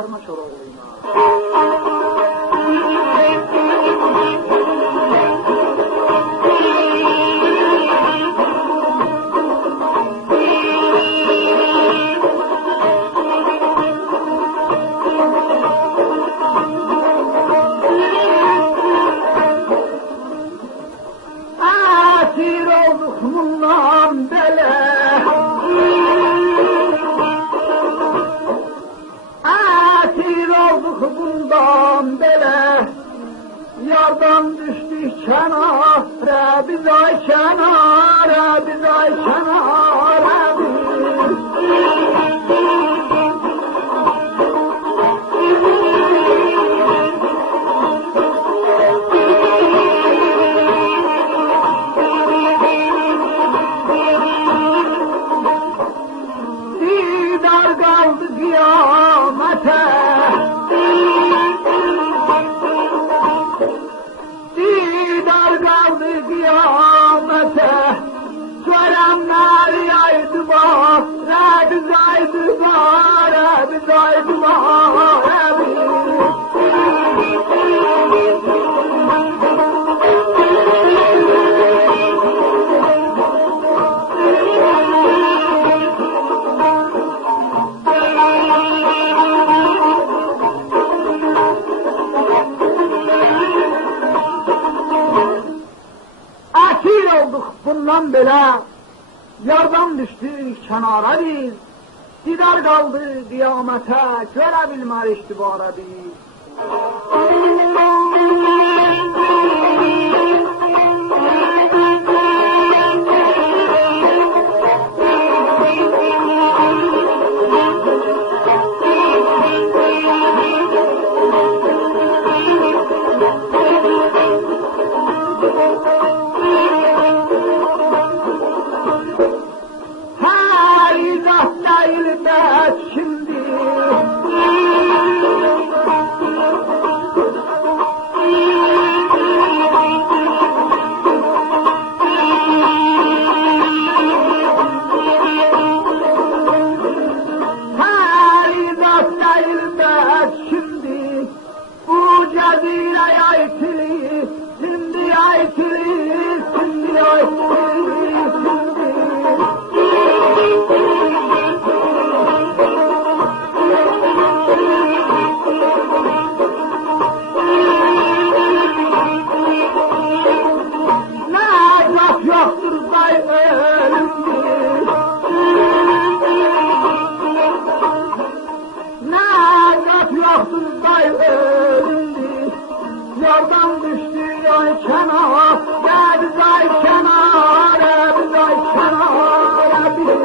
karma çoroğluyum. Asir olduk bundan bele, asir olduk bundan bele, yardan düştük kenara, biz ay kenara, biz ay kenara biz. Didar kaldı kıyamete, didar kaldı kıyamete, görenler yaydı bana, biz aydı bana, biz aydı bana biz. Asir olduk bundan bile, yardan düştük kenara biz, didar kaldı kıyamete, görebilmer iştibara biz. Her izah değil de şimdi, her izah değil de şimdi, bu cezire aytili, şimdi aytili, şimdi aytili, şimdi. Nacat yoktur day ölümdür, nacat yoktur day ölümdür, yardan düştü ay kenara, ya biz ay kenara, biz ay kenara biz.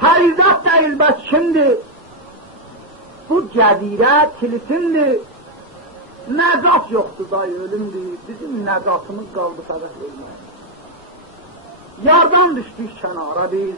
Her izah değil bak şimdi, bu cedire kilisindir, necat yoktu day ölümdür, bizim necatımız kaldı fakat ölmez. Yardan düştük kenara biz.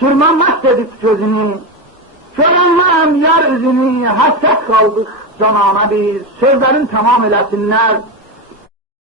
sürmə məst edib gözünü, görənməm yar üzünü, həssət qaldıq canana biz, sözlərin tamam eləsinlər,